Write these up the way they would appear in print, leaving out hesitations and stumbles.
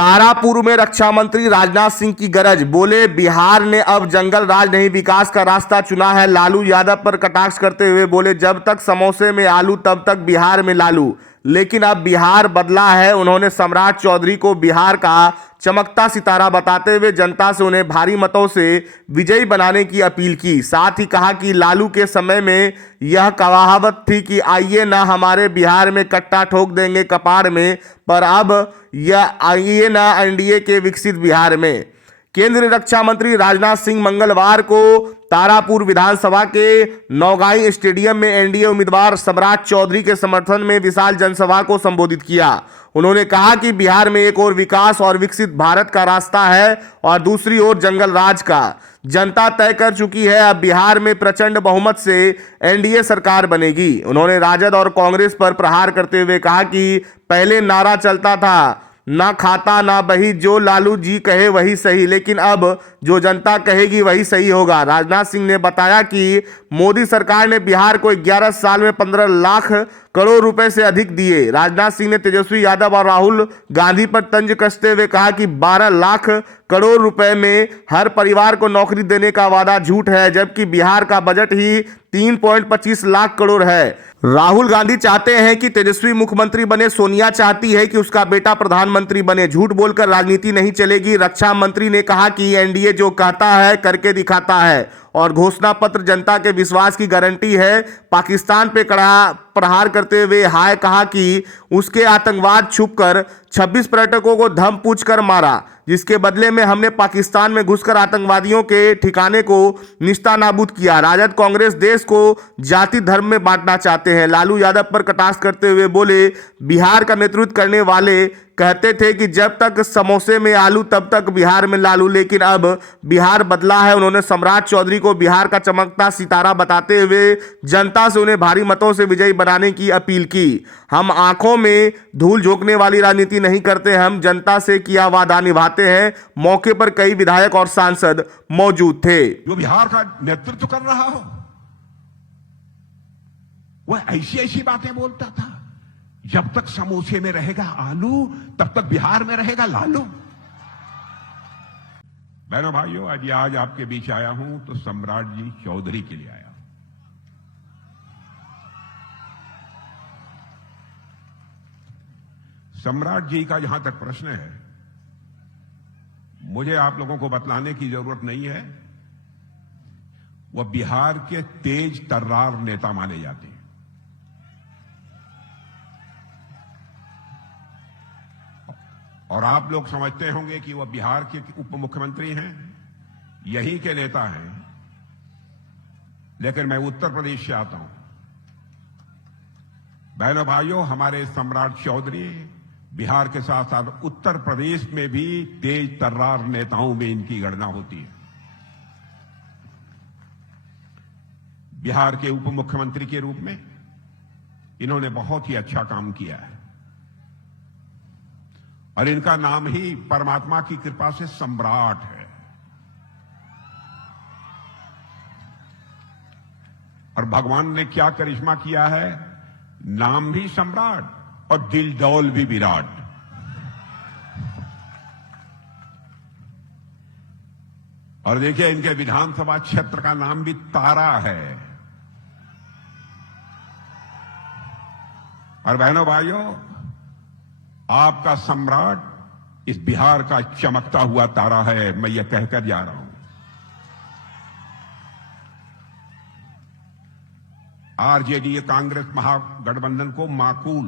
तारापुर में रक्षा मंत्री राजनाथ सिंह की गरज, बोले बिहार ने अब जंगल राज नहीं विकास का रास्ता चुना है। लालू यादव पर कटाक्ष करते हुए बोले जब तक समोसे में आलू तब तक बिहार में लालू, लेकिन अब बिहार बदला है। उन्होंने सम्राट चौधरी को बिहार का चमकता सितारा बताते हुए जनता से उन्हें भारी मतों से विजयी बनाने की अपील की। साथ ही कहा कि लालू के समय में यह कहावत थी कि आइए ना हमारे बिहार में कट्टा ठोक देंगे कपाड़ में, पर अब यह आइए ना एनडीए के विकसित बिहार में। केंद्रीय रक्षा मंत्री राजनाथ सिंह मंगलवार को तारापुर विधानसभा के नौगाई स्टेडियम में एनडीए उम्मीदवार सम्राट चौधरी के समर्थन में विशाल जनसभा को संबोधित किया। उन्होंने कहा कि बिहार में एक ओर विकास और विकसित भारत का रास्ता है और दूसरी ओर जंगल राज का। जनता तय कर चुकी है, अब बिहार में प्रचंड बहुमत से एनडीए सरकार बनेगी। उन्होंने राजद और कांग्रेस पर प्रहार करते हुए कहा कि पहले नारा चलता था ना खाता ना बही, जो लालू जी कहे वही सही, लेकिन अब जो जनता कहेगी वही सही होगा। राजनाथ सिंह ने बताया कि मोदी सरकार ने बिहार को 11 साल में 15 लाख करोड़ रुपए से अधिक दिए। राजनाथ सिंह ने तेजस्वी यादव और राहुल गांधी पर तंज कसते हुए कहा कि 12 लाख करोड़ रुपए में हर परिवार को नौकरी देने का वादा झूठ है, जबकि बिहार का बजट ही 3.25 लाख करोड़ है। राहुल गांधी चाहते हैं कि तेजस्वी मुख्यमंत्री बने, सोनिया चाहती है कि उसका बेटा प्रधानमंत्री बने। झूठ बोलकर राजनीति नहीं चलेगी। रक्षा मंत्री ने कहा कि एनडीए जो कहता है करके दिखाता है और घोषणा पत्र जनता के विश्वास की गारंटी है। पाकिस्तान पे कड़ा प्रहार करते हुए हाय कहा कि उसके आतंकवाद छुपकर 26 पर्यटकों को धम पूछ कर मारा, जिसके बदले में हमने पाकिस्तान में घुसकर आतंकवादियों के ठिकाने को निस्तानाबूद किया। राजद कांग्रेस देश को जाति धर्म में बांटना चाहते हैं। लालू यादव पर कटाक्ष करते हुए बोले बिहार का नेतृत्व करने वाले कहते थे कि जब तक समोसे में आलू तब तक बिहार में लालू, लेकिन अब बिहार बदला है। उन्होंने सम्राट चौधरी को बिहार का चमकता सितारा बताते हुए जनता से उन्हें भारी मतों से विजयी बनाने की अपील की। हम आंखों में धूल झोंकने वाली राजनीति नहीं करते, हम जनता से किया वादा निभाते हैं। मौके पर कई विधायक और सांसद मौजूद थे। जो बिहार का नेतृत्व कर रहा हो वह ऐसी ऐसी बातें बोलता था, जब तक समोसे में रहेगा आलू तब तक बिहार में रहेगा लालू। बहनों भाइयों, आज आपके बीच आया हूं तो सम्राट जी चौधरी के लिए आया हूं। सम्राट जी का जहां तक प्रश्न है, मुझे आप लोगों को बतलाने की जरूरत नहीं है, वह बिहार के तेज तर्रार नेता माने जाते हैं। और आप लोग समझते होंगे कि वह बिहार के उप मुख्यमंत्री हैं, यही के नेता हैं, लेकिन मैं उत्तर प्रदेश से आता हूं। बहनों भाइयों, हमारे सम्राट चौधरी बिहार के साथ साथ उत्तर प्रदेश में भी तेज तर्रार नेताओं में इनकी गणना होती है। बिहार के उप मुख्यमंत्री के रूप में इन्होंने बहुत ही अच्छा काम किया है और इनका नाम ही परमात्मा की कृपा से सम्राट है। और भगवान ने क्या करिश्मा किया है, नाम भी सम्राट और दिल डौल भी विराट। और देखिए, इनके विधानसभा क्षेत्र का नाम भी तारा है। और बहनों भाइयों, आपका सम्राट इस बिहार का चमकता हुआ तारा है, मैं यह कहकर जा रहा हूं। आरजेडी कांग्रेस महागठबंधन को माकूल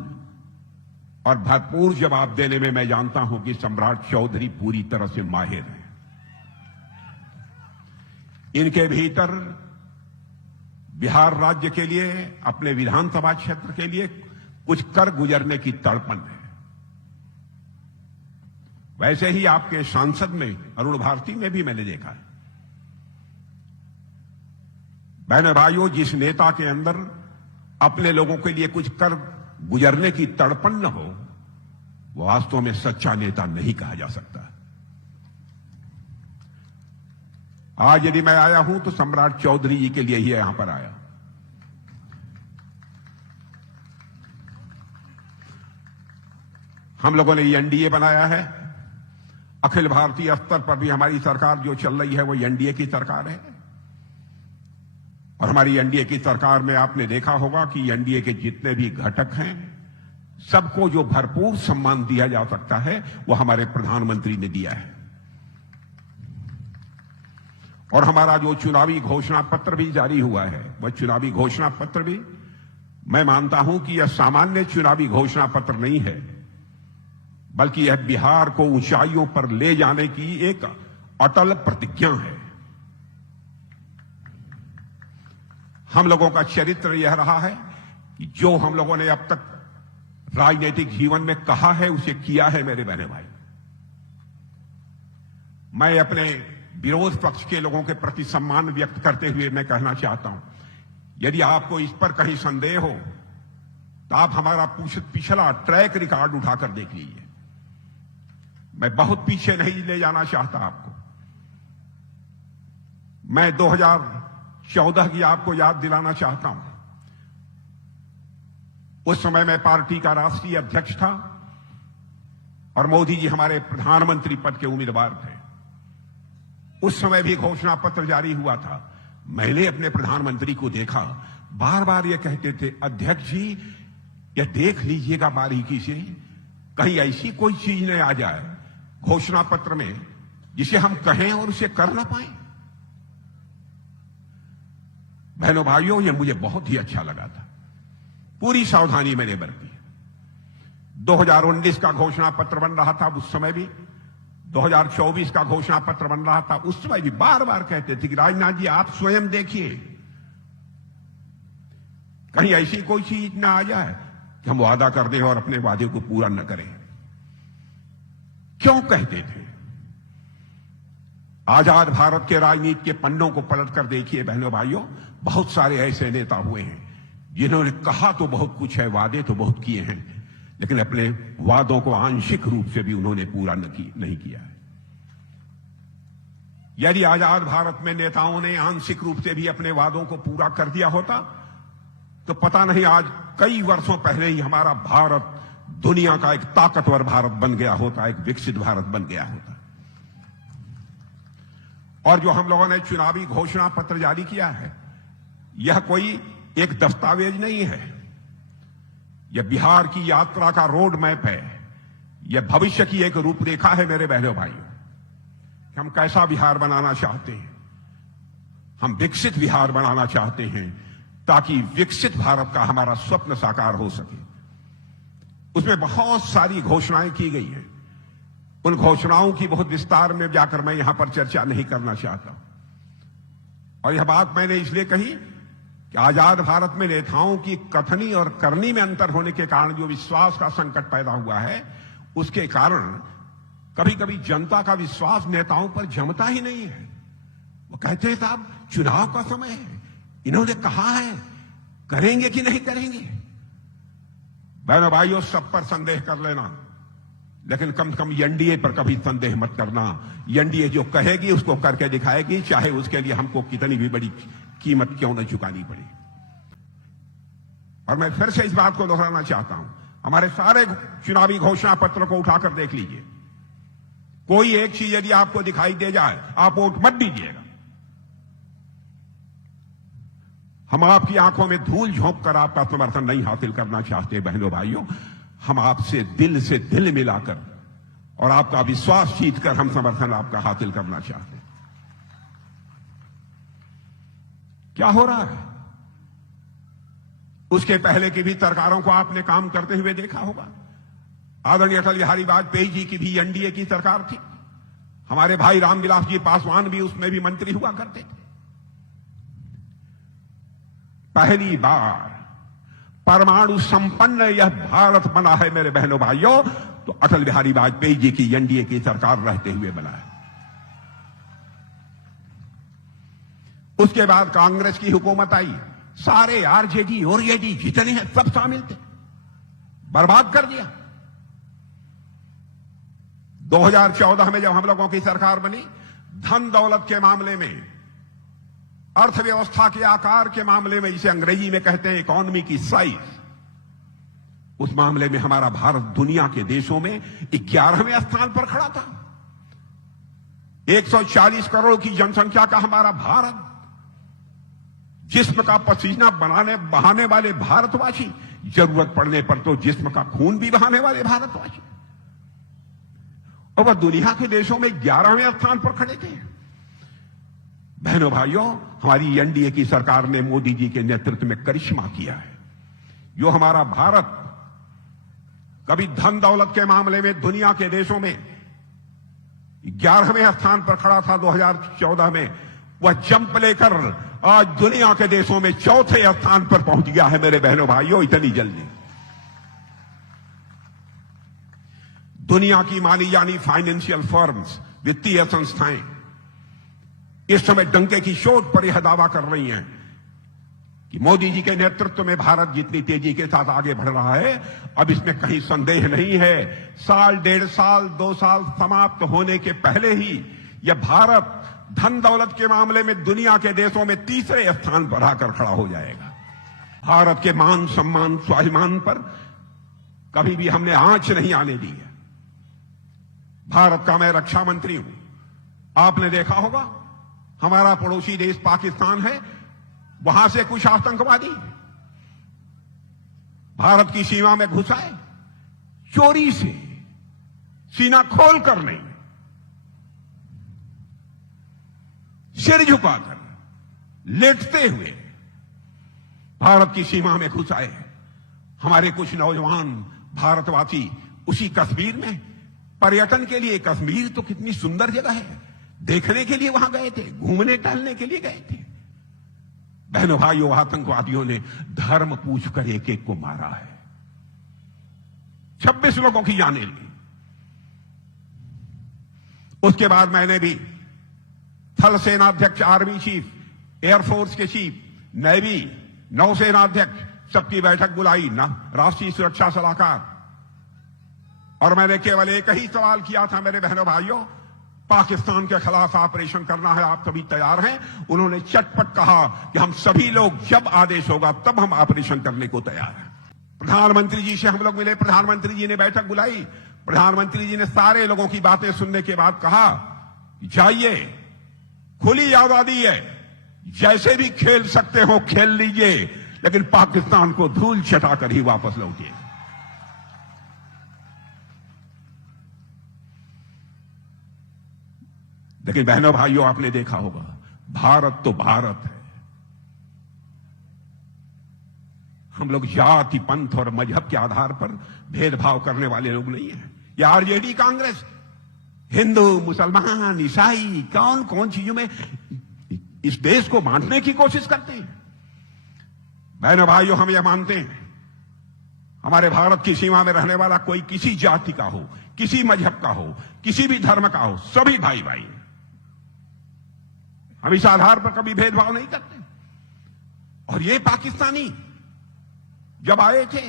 और भरपूर जवाब देने में मैं जानता हूं कि सम्राट चौधरी पूरी तरह से माहिर हैं। इनके भीतर बिहार राज्य के लिए, अपने विधानसभा क्षेत्र के लिए कुछ कर गुजरने की तड़पन है। वैसे ही आपके सांसद में, अरुण भारती में भी मैंने देखा है। बहने भाइयों, जिस नेता के अंदर अपने लोगों के लिए कुछ कर गुजरने की तड़पन न हो, वो वास्तव में सच्चा नेता नहीं कहा जा सकता। आज यदि मैं आया हूं तो सम्राट चौधरी जी के लिए ही यहां पर आया। हम लोगों ने ये एनडीए बनाया है, अखिल भारतीय स्तर पर भी हमारी सरकार जो चल रही है वो एनडीए की सरकार है। और हमारी एनडीए की सरकार में आपने देखा होगा कि एनडीए के जितने भी घटक हैं सबको जो भरपूर सम्मान दिया जा सकता है वो हमारे प्रधानमंत्री ने दिया है। और हमारा जो चुनावी घोषणा पत्र भी जारी हुआ है वह चुनावी घोषणा पत्र भी मैं मानता हूं कि यह सामान्य चुनावी घोषणा पत्र नहीं है, बल्कि यह बिहार को ऊंचाइयों पर ले जाने की एक अटल प्रतिज्ञा है। हम लोगों का चरित्र यह रहा है कि जो हम लोगों ने अब तक राजनीतिक जीवन में कहा है उसे किया है। मेरे बहने भाई, मैं अपने विरोध पक्ष के लोगों के प्रति सम्मान व्यक्त करते हुए मैं कहना चाहता हूं, यदि आपको इस पर कहीं संदेह हो तो आप हमारा पिछला ट्रैक रिकॉर्ड उठाकर देख लीजिए। मैं बहुत पीछे नहीं ले जाना चाहता आपको। मैं 2014 की आपको याद दिलाना चाहता हूं। उस समय मैं पार्टी का राष्ट्रीय अध्यक्ष था और मोदी जी हमारे प्रधानमंत्री पद के उम्मीदवार थे। उस समय भी घोषणा पत्र जारी हुआ था। मैंने अपने प्रधानमंत्री को देखा, बार बार ये कहते थे, अध्यक्ष जी यह देख लीजिएगा बारीकी से, कहीं ऐसी कोई चीज न आ जाए घोषणा पत्र में जिसे हम कहें और उसे कर ना पाए। बहनों भाइयों, यह मुझे बहुत ही अच्छा लगा था। पूरी सावधानी मैंने बरती। 2019 का घोषणा पत्र बन रहा था, उस समय भी 2024 का घोषणा पत्र बन रहा था, उस समय भी बार बार कहते थे कि राजनाथ जी आप स्वयं देखिए, कहीं ऐसी कोई चीज ना आ जाए कि हम वादा कर दें और अपने वादे को पूरा न करें। क्यों कहते थे? आजाद भारत के राजनीति के पन्नों को पलट कर देखिए बहनों भाइयों, बहुत सारे ऐसे नेता हुए हैं जिन्होंने कहा तो बहुत कुछ है, वादे तो बहुत किए हैं, लेकिन अपने वादों को आंशिक रूप से भी उन्होंने पूरा नहीं किया है। यदि आजाद भारत में नेताओं ने आंशिक रूप से भी अपने वादों को पूरा कर दिया होता तो पता नहीं आज कई वर्षों पहले ही हमारा भारत दुनिया का एक ताकतवर भारत बन गया होता, एक विकसित भारत बन गया होता। और जो हम लोगों ने चुनावी घोषणा पत्र जारी किया है, यह कोई एक दस्तावेज नहीं है, यह बिहार की यात्रा का रोड मैप है, यह भविष्य की एक रूपरेखा है। मेरे बहनों भाइयों, कि हम कैसा बिहार बनाना चाहते हैं। हम विकसित बिहार बनाना चाहते हैं ताकि विकसित भारत का हमारा स्वप्न साकार हो सके। उसमें बहुत सारी घोषणाएं की गई हैं। उन घोषणाओं की बहुत विस्तार में जाकर मैं यहां पर चर्चा नहीं करना चाहता। और यह बात मैंने इसलिए कही कि आजाद भारत में नेताओं की कथनी और करनी में अंतर होने के कारण जो विश्वास का संकट पैदा हुआ है, उसके कारण कभी कभी जनता का विश्वास नेताओं पर जमता ही नहीं है। वो कहते हैं साहब चुनाव का समय है, इन्होंने कहा है, करेंगे कि नहीं करेंगे। बहनों भाइयों, सब पर संदेह कर लेना, लेकिन कम से कम एनडीए पर कभी संदेह मत करना। एनडीए जो कहेगी उसको करके दिखाएगी, चाहे उसके लिए हमको कितनी भी बड़ी कीमत क्यों न चुकानी पड़े। और मैं फिर से इस बात को दोहराना चाहता हूं, हमारे सारे चुनावी घोषणा पत्र को उठाकर देख लीजिए, कोई एक चीज यदि आपको दिखाई दे जाए आप वोट मत दीजिएगा। हम आपकी आंखों में धूल झोंक कर आपका समर्थन नहीं हासिल करना चाहते बहनों भाइयों। हम आपसे दिल मिलाकर और आपका विश्वास जीतकर हम समर्थन आपका हासिल करना चाहते हैं। क्या हो रहा है? उसके पहले की भी सरकारों को आपने काम करते हुए देखा होगा। आदरणीय अटल बिहारी वाजपेयी जी की भी एनडीए की सरकार थी। हमारे भाई रामविलास जी पासवान भी उसमें भी मंत्री हुआ करते थे। पहली बार परमाणु संपन्न यह भारत बना है मेरे बहनों भाइयों, तो अटल बिहारी वाजपेयी जी की एनडीए की सरकार रहते हुए बना है। उसके बाद कांग्रेस की हुकूमत आई, सारे आरजेडी और एडी जितने हैं सब शामिल थे, बर्बाद कर दिया। 2014 में जब हम लोगों की सरकार बनी, धन दौलत के मामले में, अर्थव्यवस्था के आकार के मामले में, जिसे अंग्रेजी में कहते हैं इकोनॉमी की साइज, उस मामले में हमारा भारत दुनिया के देशों में 11वें स्थान पर खड़ा था। 140 करोड़ की जनसंख्या का हमारा भारत, जिस्म का पसीना बहाने वाले भारतवासी, जरूरत पड़ने पर तो जिस्म का खून भी बहाने वाले भारतवासी, और वह दुनिया के देशों में 11वें स्थान पर खड़े थे। बहनों भाइयों, हमारी एनडीए की सरकार ने मोदी जी के नेतृत्व में करिश्मा किया है। जो हमारा भारत कभी धन दौलत के मामले में दुनिया के देशों में 11वें स्थान पर खड़ा था 2014 में, वह जंप लेकर आज दुनिया के देशों में 4थे स्थान पर पहुंच गया है। मेरे बहनों भाइयों, इतनी जल्दी दुनिया की मानी जानी फाइनेंशियल फर्म्स, वित्तीय संस्थाएं इस समय डंके की चोट पर यह दावा कर रही हैं कि मोदी जी के नेतृत्व में भारत जितनी तेजी के साथ आगे बढ़ रहा है, अब इसमें कहीं संदेह नहीं है। साल, 1.5 साल, 2 साल समाप्त होने के पहले ही यह भारत धन दौलत के मामले में दुनिया के देशों में 3रे स्थान पर आकर खड़ा हो जाएगा। भारत के मान सम्मान स्वाभिमान पर कभी भी हमने आंच नहीं आने दी है। भारत का मैं रक्षा मंत्री हूं। आपने देखा होगा, हमारा पड़ोसी देश पाकिस्तान है, वहां से कुछ आतंकवादी भारत की सीमा में घुस आए, चोरी से, सीना खोलकर नहीं, सिर झुकाकर, लेटते हुए भारत की सीमा में घुस आए। हमारे कुछ नौजवान भारतवासी उसी कश्मीर में पर्यटन के लिए, कश्मीर तो कितनी सुंदर जगह है, देखने के लिए वहां गए थे, घूमने टहलने के लिए गए थे। बहनों भाइयों, आतंकवादियों ने धर्म पूछकर एक एक को मारा है। 26 लोगों की जानें ली। उसके बाद मैंने भी थल सेनाध्यक्ष, आर्मी चीफ, एयरफोर्स के चीफ, नेवी, नौसेनाध्यक्ष सबकी बैठक बुलाई, ना राष्ट्रीय सुरक्षा सलाहकार, और मैंने केवल एक ही सवाल किया था, मेरे बहनों भाइयों, पाकिस्तान के खिलाफ ऑपरेशन करना है, आप सभी तैयार हैं? उन्होंने चटपट कहा कि हम सभी लोग, जब आदेश होगा तब हम ऑपरेशन करने को तैयार हैं। प्रधानमंत्री जी से हम लोग मिले, प्रधानमंत्री जी ने बैठक बुलाई। प्रधानमंत्री जी ने सारे लोगों की बातें सुनने के बाद कहा, जाइए, खुली आजादी है, जैसे भी खेल सकते हो खेल लीजिए, लेकिन पाकिस्तान को धूल चटाकर ही वापस लौटिए। लेकिन बहनों भाइयों, आपने देखा होगा, भारत तो भारत है। हम लोग जाति, पंथ और मजहब के आधार पर भेदभाव करने वाले लोग नहीं हैं। या आरजेडी, कांग्रेस, हिंदू, मुसलमान, ईसाई, कौन कौन चीजों में इस देश को बांटने की कोशिश करते हैं। बहनों भाइयों, हम यह मानते हैं, हमारे भारत की सीमा में रहने वाला कोई किसी जाति का हो, किसी मजहब का हो, किसी भी धर्म का हो, सभी भाई भाई हैं। हम इस आधार पर कभी भेदभाव नहीं करते। और ये पाकिस्तानी जब आए थे,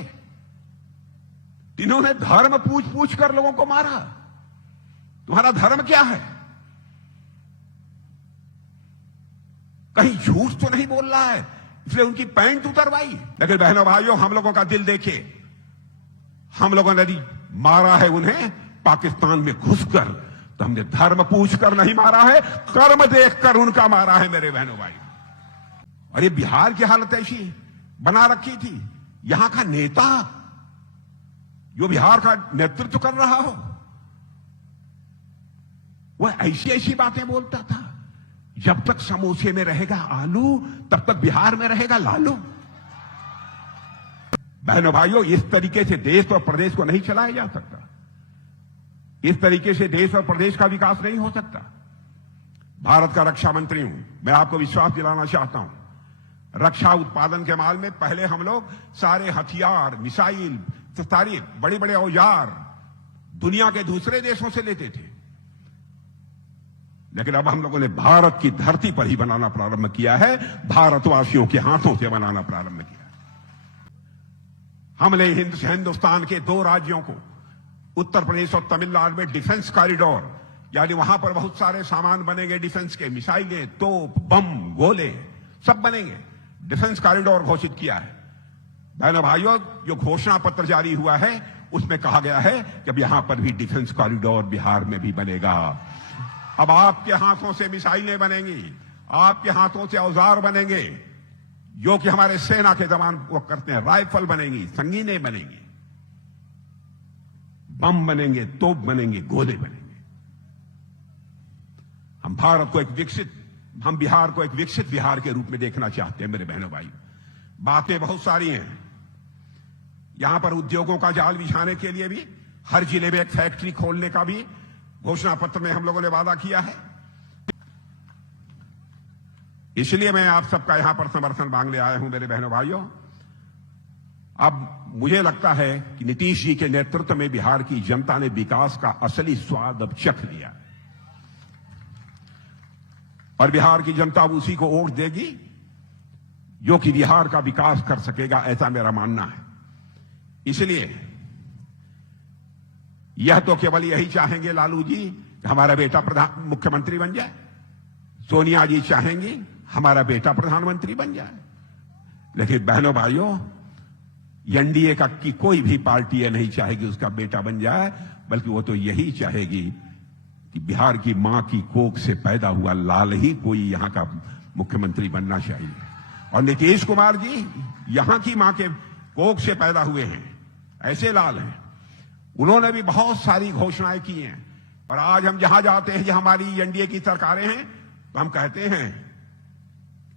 इन्होंने धर्म पूछ पूछ कर लोगों को मारा। तुम्हारा धर्म क्या है? कहीं झूठ तो नहीं बोल रहा है, इसलिए उनकी पैंट उतरवाई। लेकिन बहनों भाइयों, हम लोगों का दिल देखिए, हम लोगों ने मारा है उन्हें पाकिस्तान में घुसकर, तो हमने धर्म पूछकर नहीं मारा है, कर्म देखकर उनका मारा है। मेरे बहनों भाई, और ये बिहार की हालत ऐसी बना रखी थी, यहां का नेता जो बिहार का नेतृत्व कर रहा हो, वह ऐसी ऐसी बातें बोलता था, जब तक समोसे में रहेगा आलू, तब तक बिहार में रहेगा लालू। बहनों भाइयों, इस तरीके से देश और प्रदेश को नहीं चलाया जा सकता। इस तरीके से देश और प्रदेश का विकास नहीं हो सकता। भारत का रक्षा मंत्री हूं, मैं आपको विश्वास दिलाना चाहता हूं, रक्षा उत्पादन के माल में पहले हम लोग सारे हथियार, मिसाइल, सारे बड़े बड़े औजार दुनिया के दूसरे देशों से लेते थे। लेकिन अब हम लोगों ने भारत की धरती पर ही बनाना प्रारंभ किया है, भारतवासियों के हाथों से बनाना प्रारंभ किया। हमने हिंदुस्तान के 2 राज्यों को, उत्तर प्रदेश और तमिलनाडु में डिफेंस कॉरिडोर, यानी वहां पर बहुत सारे सामान बनेंगे डिफेंस के, मिसाइलें, तोप, बम, गोले सब बनेंगे, डिफेंस कॉरिडोर घोषित किया है। बहनों भाइयों, जो घोषणा पत्र जारी हुआ है उसमें कहा गया है कि अब यहां पर भी डिफेंस कॉरिडोर बिहार में भी बनेगा। अब आपके हाथों से मिसाइलें बनेंगी, आपके हाथों से औजार बनेंगे, जो कि हमारे सेना के जवान वो करते हैं। राइफल बनेंगी, संगीनें बनेंगी, बम बनेंगे, तोप बनेंगे, गोले बनेंगे। हम बिहार को एक विकसित बिहार के रूप में देखना चाहते हैं मेरे बहनों भाई। बातें बहुत सारी हैं। यहां पर उद्योगों का जाल बिछाने के लिए भी हर जिले में एक फैक्ट्री खोलने का भी घोषणा पत्र में हम लोगों ने वादा किया है। इसलिए मैं आप सबका यहां पर समर्थन मांगने आया हूं मेरे बहनों भाइयों। अब मुझे लगता है कि नीतीश जी के नेतृत्व में बिहार की जनता ने विकास का असली स्वाद अब चख लिया है और बिहार की जनता उसी को वोट देगी जो कि बिहार का विकास कर सकेगा, ऐसा मेरा मानना है। इसलिए यह तो केवल यही चाहेंगे लालू जी हमारा बेटा मुख्यमंत्री बन जाए, सोनिया जी चाहेंगी हमारा बेटा प्रधानमंत्री बन जाए, लेकिन बहनों भाइयों एनडीए का की कोई भी पार्टी यह नहीं चाहेगी उसका बेटा बन जाए, बल्कि वो तो यही चाहेगी कि बिहार की मां की कोख से पैदा हुआ लाल ही कोई यहां का मुख्यमंत्री बनना चाहिए। और नीतीश कुमार जी यहां की मां के कोख से पैदा हुए हैं, ऐसे लाल हैं। उन्होंने भी बहुत सारी घोषणाएं की हैं और आज हम जहां जाते हैं जहां हमारी एनडीए की सरकारें हैं तो हम कहते हैं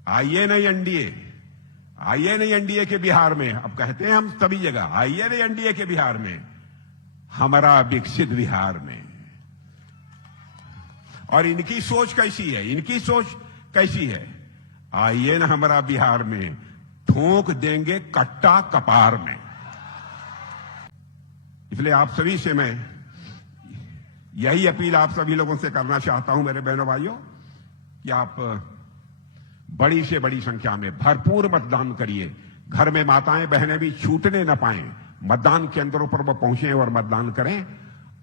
आइए नहीं एनडीए के बिहार में। अब कहते हैं हम सभी जगह आइए नहीं एनडीए के बिहार में, हमारा विकसित बिहार में। और इनकी सोच कैसी है, आइए ना हमारा बिहार में, ठोक देंगे कट्टा कपार में। इसलिए आप सभी से मैं यही अपील आप सभी लोगों से करना चाहता हूं मेरे बहनों भाइयों कि आप बड़ी से बड़ी संख्या में भरपूर मतदान करिए। घर में माताएं बहनें भी छूटने न पाएं, मतदान केंद्रों पर वो पहुंचे और मतदान करें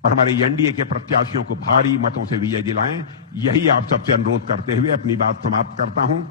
और हमारे एनडीए के प्रत्याशियों को भारी मतों से विजय दिलाएं। यही आप सबसे अनुरोध करते हुए अपनी बात समाप्त करता हूं।